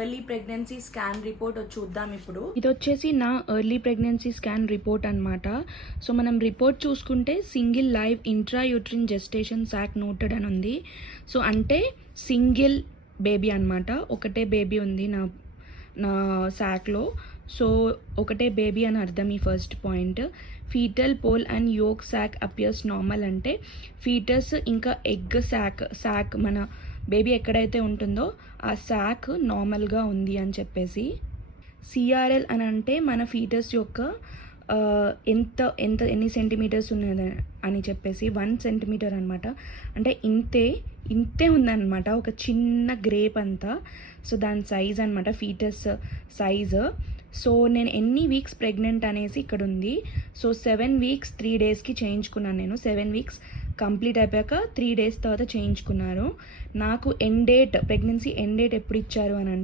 Early pregnancy scan report చూద్దాం ఇప్పుడు. ఇది వచ్చేసి నా ఎర్లీ ప్రెగ్నెన్సీ స్కాన్ రిపోర్ట్ అనమాట. సో మనం రిపోర్ట్ చూసుకుంటే సింగిల్ లైవ్ ఇంట్రాయూట్రిన్ జెస్టేషన్ సాక్ నోటెడ్ అని ఉంది. సో అంటే సింగిల్ బేబీ అనమాట, ఒకటే బేబీ ఉంది నా సాక్లో. సో ఒకటే బేబీ అని అర్థం. ఈ first point. Foetal pole and yolk sac appears normal అంటే ఫీటస్ ఇంకా ఎగ్ సాక్ మన బేబీ ఎక్కడైతే ఉంటుందో ఆ సాక్ నార్మల్గా ఉంది అని చెప్పేసి. సిఆర్ఎల్ అని అంటే మన ఫీటస్ యొక్క ఎన్ని సెంటీమీటర్స్ ఉన్నది అని చెప్పేసి 1 సెంటీమీటర్ అనమాట. అంటే ఇంతే ఉందన్నమాట, ఒక చిన్న గ్రేప్ అంతా. సో దాని సైజ్ అనమాట, ఫీటస్ సైజ్. సో నేను ఎన్ని వీక్స్ ప్రెగ్నెంట్ అనేసి ఇక్కడ ఉంది. సో 7 వీక్స్ 3 డేస్కి చేయించుకున్నాను నేను. 7 వీక్స్ కంప్లీట్ అయిపోయాక 3 డేస్ తర్వాత చేయించుకున్నారు. నాకు ప్రెగ్నెన్సీ ఎండ్ డేట్ ఎప్పుడు ఇచ్చారు అని అంటే